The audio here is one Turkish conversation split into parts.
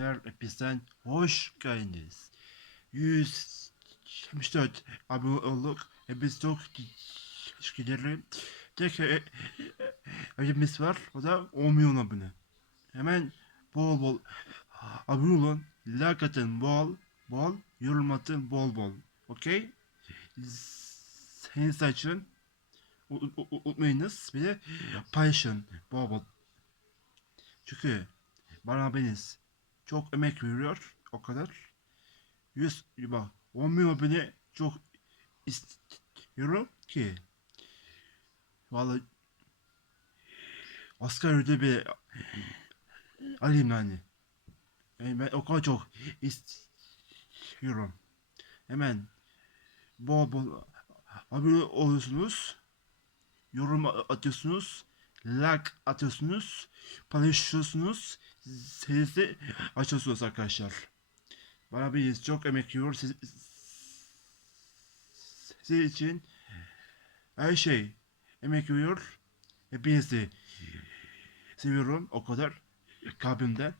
arkadaşlar. Hepinizden hoş geldiniz. 174 abone olduk. Hepiniz çok teşekkür ederim. Tek e, e, ödevimiz var. O da 10 milyon abone. Hemen bol bol abone olun. Like atın bol bol. Yorum atın bol bol. Okey? Senin saçın unutmayınız. Bir de paylaşın bol bol. Çünkü bana abiniz çok emek veriyor o kadar. 100 bak 10 milyon abone çok istiyorum ki vallahi Oscar ödülü alayım yani. yani. Ben o kadar çok istiyorum. Hemen bol bol abone oluyorsunuz. Yorum atıyorsunuz. Like atıyorsunuz. Paylaşıyorsunuz. Sesi açıyorsunuz arkadaşlar. Bana bir çok emek veriyor. Siz, sizin için her şey emek veriyor. Hepinizi seviyorum o kadar kalbimden.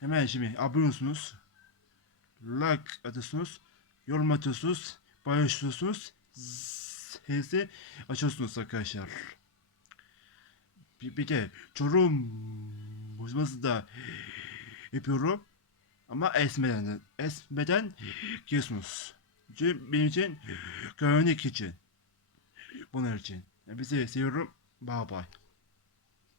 Hemen şimdi abone olsunuz. Like atıyorsunuz. Yorum atıyorsunuz. Paylaşıyorsunuz. Sesi açıyorsunuz arkadaşlar. Bir, bir de Çorum bozması da yapıyorum. Ama esmeden, esmeden giyiyorsunuz. Çünkü benim için güvenlik için. Bunlar için. Bizi seviyorum. Bye bye.